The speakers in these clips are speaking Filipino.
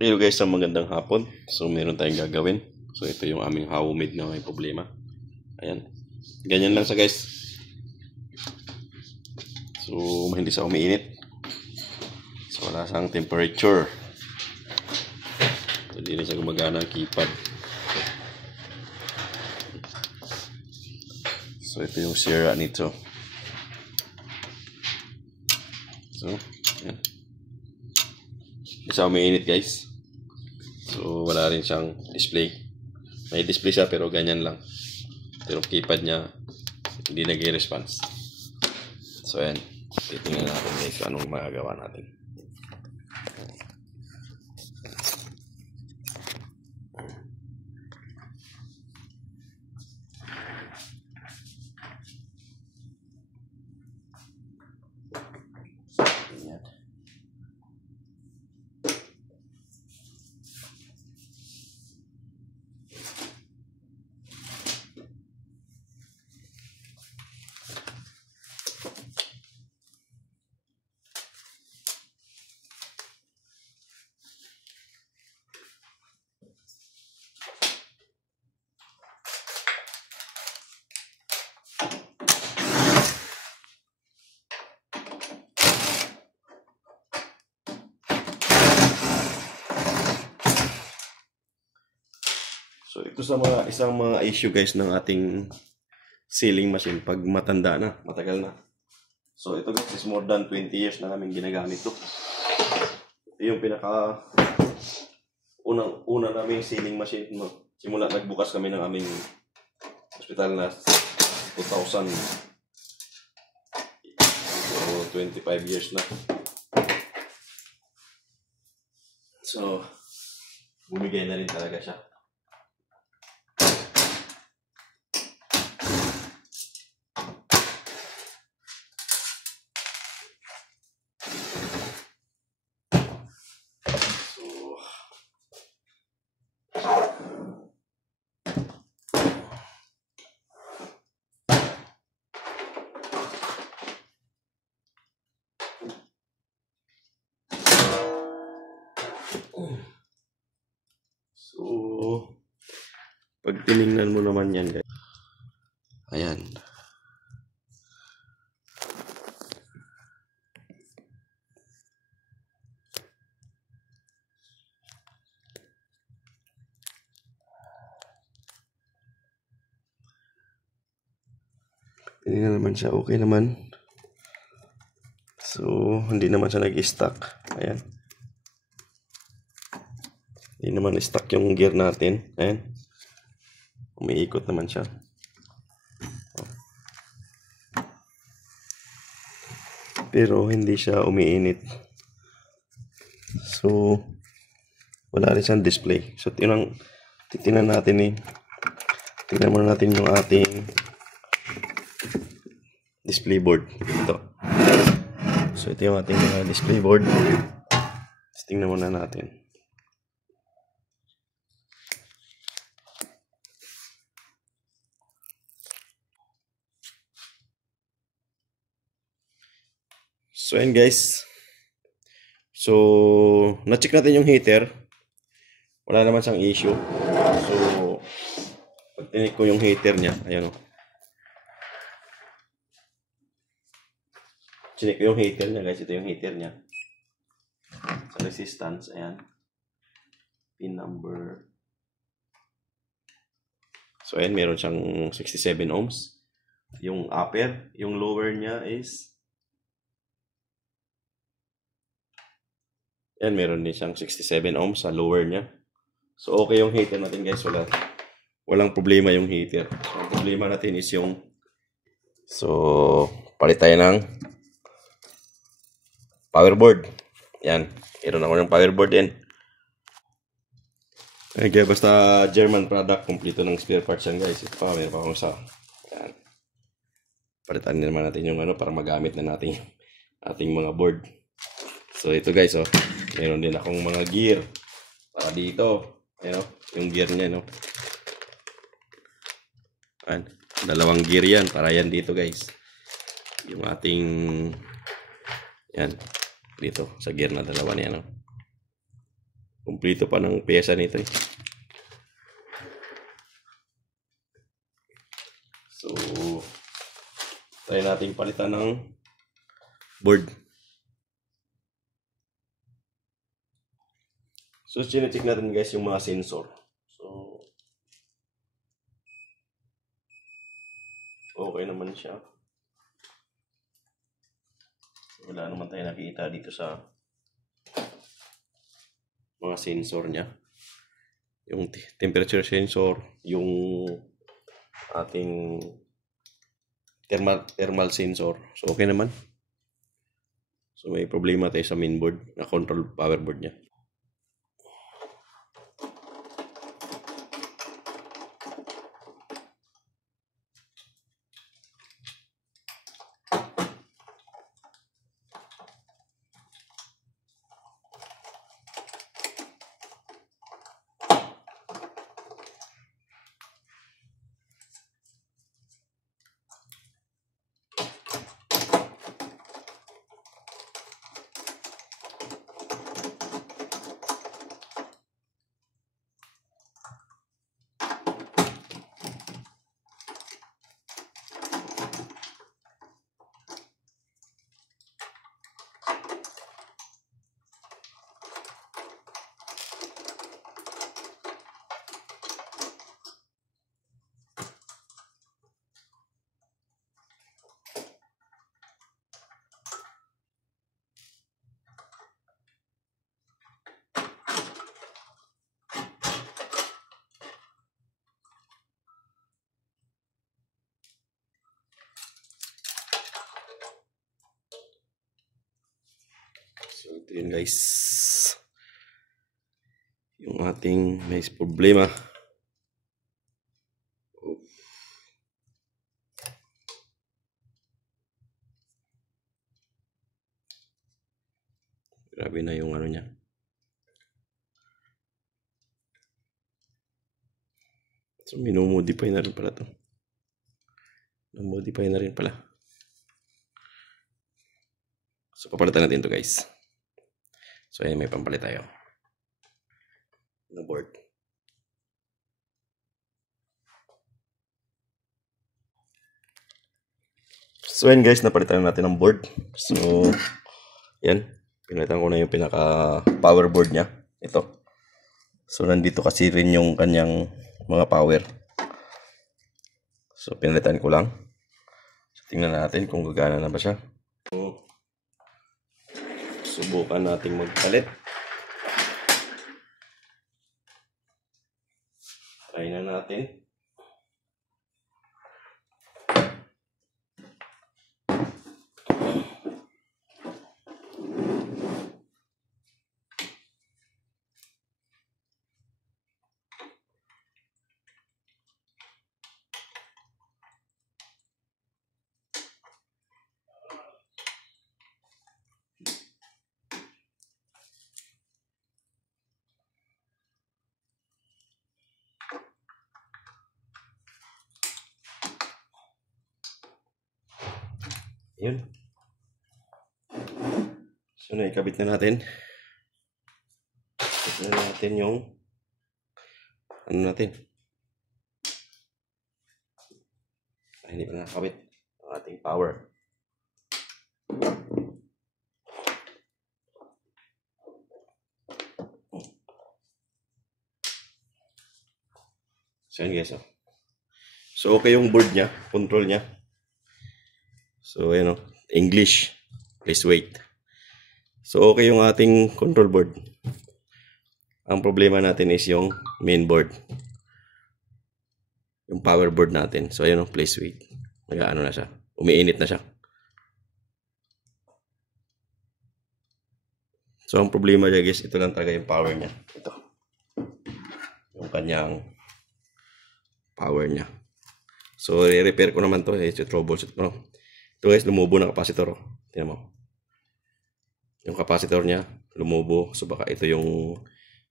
Hello guys, sa magandang hapon. So meron tayong gagawin. So ito yung aming homemade na may problema. Ayan. Ganyan lang sa guys. So hindi siya umiinit. So wala siyang temperature. So hindi na siya gumagana ang keypad. So ito yung sira nito. So ayan. Hindi siya umiinit guys. So wala rin siyang display. May display siya pero ganyan lang. Pero keypad niya hindi nag-response. So ayan, titingnan natin guys anong magagawa natin. Ayan. So ito sa isang mga issue guys ng ating sealing machine pag matanda na, matagal na. So ito guys is more than 20 years na namin ginagamit to. Ito yung pinaka una namin sealing machine no. Simula nagbukas kami ng aming hospital na 2000. So 25 years na. So bumigay na rin talaga siya. So, pag tinignan mo naman yan guys, ayan. Tinignan naman siya, okay naman. So, hindi naman siya nag-stuck. Ayan. Hindi naman stuck yung gear natin. Ayan. Umiikot naman siya. Pero hindi siya umiinit. So, wala rin siyang display. So, titingnan natin eh. Tingnan muna natin yung ating display board. Ito. So, ito yung ating display board. Tingnan muna natin. So, ayan guys. So, na-check natin yung heater. Wala naman siyang issue. So, pag tinik ko yung heater niya, ayan o. Chinik ko yung heater niya guys. Ito yung heater niya. Sa resistance, ayan. Pin number. So, ayan, meron siyang 67 ohms. Yung upper, yung lower niya is ayan, meron din siyang 67 ohms sa lower niya. So, okay yung heater natin guys. Walang problema yung heater. So, ang problema natin is yung palit tayo ng power board. Yan. Meron ako ng power board din. Okay, basta German product. Kompleto ng spare parts yan guys. Ito pa, meron pa akong sa. Yan. Palitan naman natin yung para magamit na natin ating mga board. So, ito guys, meron din akong mga gear para dito. Ayan, yung gear niya, no. Ayan, dalawang gear yan para yan dito guys. Yung ating yan dito sa gear na dalawa niya, no. Kumplito pa ng pyesa nito eh. So, try natin palitan ng board. So, chinecheck natin guys yung mga sensor. So, okay naman siya. Wala naman tayo nakikita dito sa mga sensor niya. Yung temperature sensor, yung ating thermal sensor. So, okay naman. So, may problema tayo sa mainboard na control power board niya. So, ito yun guys. Yung ating may problema. Grabe na yung ano niya. So, minumodify na rin pala to. Minumodify na rin pala. So, papalitan natin to guys. So, ayan, may pampalit tayo na board. So, ayan guys, napalitan natin ng board. So, ayan. Pinalitan ko na yung pinaka power board niya. Ito. So, nandito kasi rin yung kanyang mga power. So, pinalitan ko lang. So, tingnan natin kung gagana na ba siya. So, subukan nating magpalit. Try na natin. Yun. So, naikabit na natin. Ikabit na natin yung ano natin. Hindi pa nakakabit ang ating power. So, yan guys. So, okay yung board niya. Control niya. So, ayan o. English. Please wait. So, okay yung ating control board. Ang problema natin is yung main board. Yung power board natin. So, ayan o. Please wait. Nag-ano na siya. Umiinit na siya. So, ang problema niya guys, ito lang talaga yung power niya. Ito. Yung kanyang power niya. So, i-repair ko naman to. I-troubleshoot ko. Ito guys, lumubo na capacitor. Tingnan mo. Yung capacitor niya, lumubo. So, baka ito yung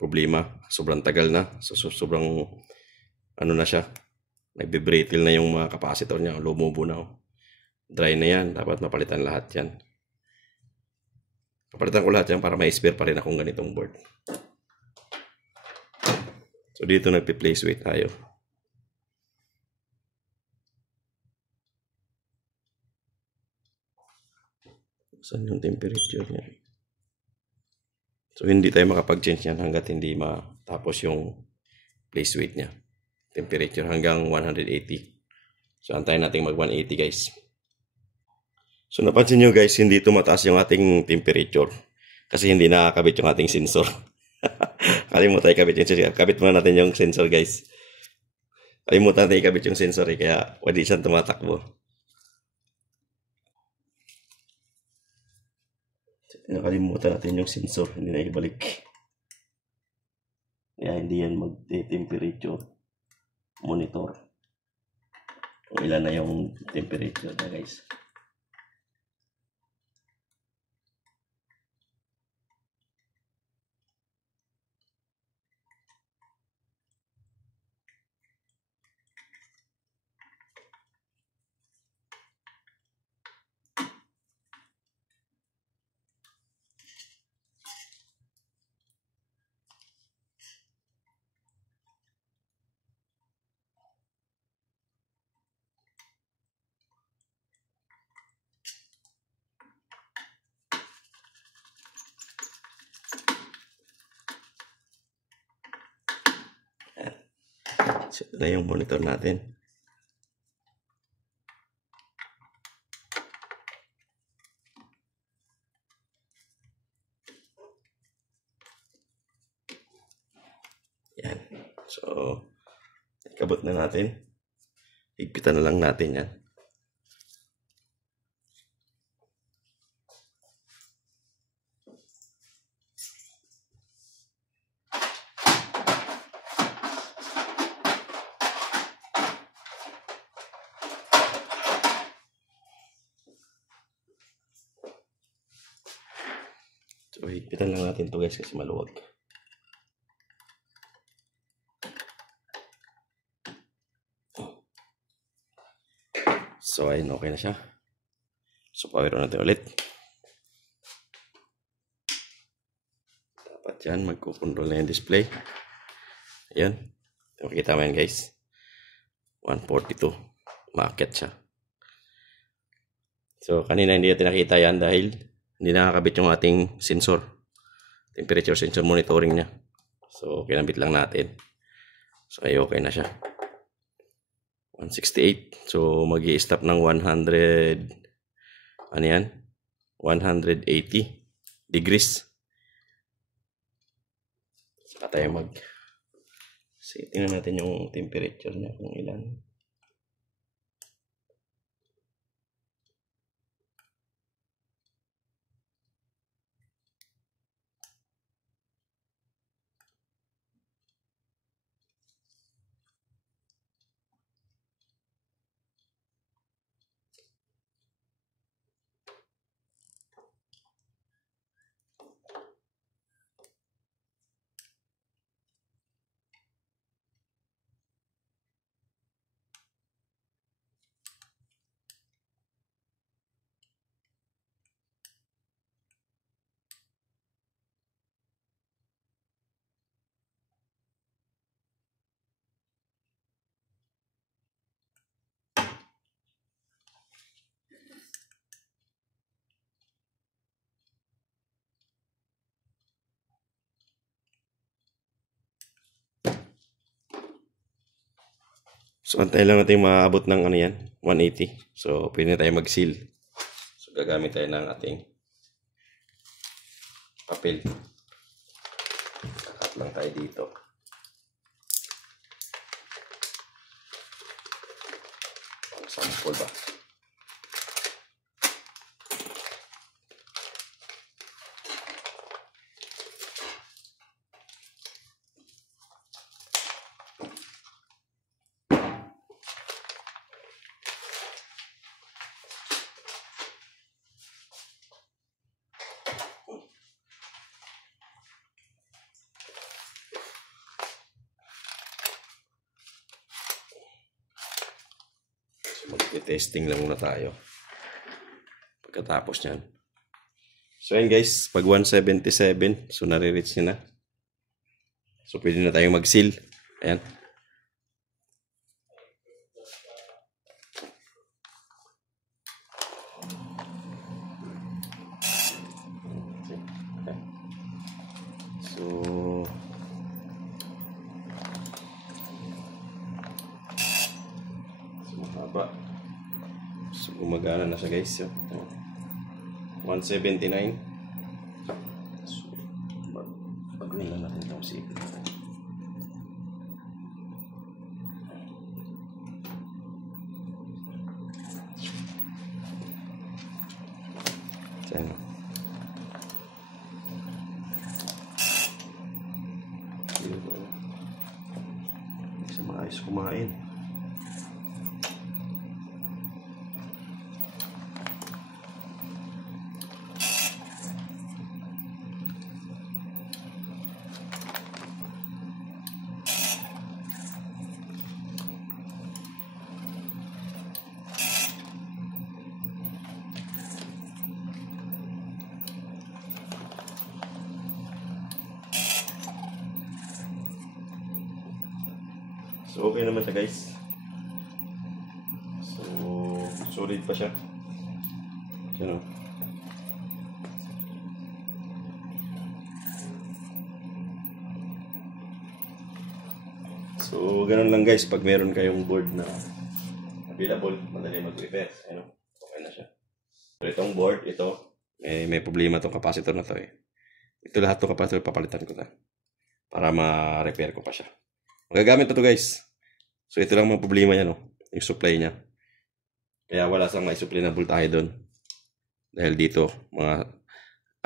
problema. Sobrang tagal na. So, sobrang ano na siya. Nagbe-brittle na yung mga capacitor niya. Lumubo na. Dry na yan. Dapat mapalitan lahat yan. Papalitan ko lahat yan para may spare pa rin akong ganitong board. So, dito nagpi-place weight tayo. Saan yung temperature niya? So, hindi tayo makapag-change yan hanggat hindi matapos yung place weight niya. Temperature hanggang 180. So, antayin natin mag 180 guys. So, napansin nyo guys, hindi tumataas yung ating temperature. Kasi hindi nakakabit yung ating sensor. Kalimutan ikabit yung sensor. Kabit muna natin yung sensor guys. Kalimutan natin ikabit yung sensor kaya wala siyang tumatakbo. Nakalimutan natin yung sensor, hindi na ibalik. Kaya hindi yan mag-temperature monitor. Kung ilan na yung temperature na guys. So, ito na yung monitor natin. Yan. So, ikabot na natin. Higpitan na lang natin yan. So, higpitan lang natin to guys kasi maluwag. So, ayun, okay na siya. So, power on natin ulit. Dapat yan, magkukontrol na yung display. Ayan. Makikita mo yan guys. 142. Maakyat siya. So, kanina hindi natin nakita yan dahil hindi nakakabit yung ating sensor. Temperature sensor monitoring niya. So, kinabit lang natin. So, ay okay na siya. 168. So, mag-i-stop ng 100. Ano yan? 180 degrees. Saka tayo setting na natin yung temperature niya kung ilan. So, antayin lang natin maabot ng ano yan, 180. So, pwede na tayo mag-seal. So, gagamit tayo ng ating papel. Kakat lang tayo dito. Pang sample ba? Mag-testing lang muna tayo pagkatapos nyan. So yun guys, pag 177, so nare-reach nyo na. So pwede na tayong mag-seal. Ayan. So, mahaba. So, gumagana na siya guys. 179. So, baguhin lang natin itong sipit. Ayan. Hindi siya maayos kumain. So, okay naman siya guys. So, solid pa siya. Yan o. So, ganun lang guys. Pag meron kayong board na available, madali mag-repair. Ano, okay na siya. So, itong board, ito, may problema itong capacitor na to eh. Ito lahat itong capacitor, papalitan ko na. Para ma-repair ko pa siya. Magagamit pa to guys. So ito lang mga problema niya, no? Yung supply niya. Kaya wala sang may supply na voltahe doon. Dahil dito, mga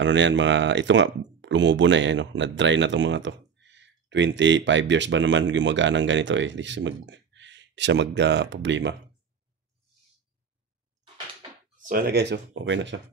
ano na yan, mga ito nga lumubo na eh, no? Na-dry na tong mga to. 25 years ba naman gumagana ng ganito eh. Hindi siya mag problema. So yan na guys, okay na siya.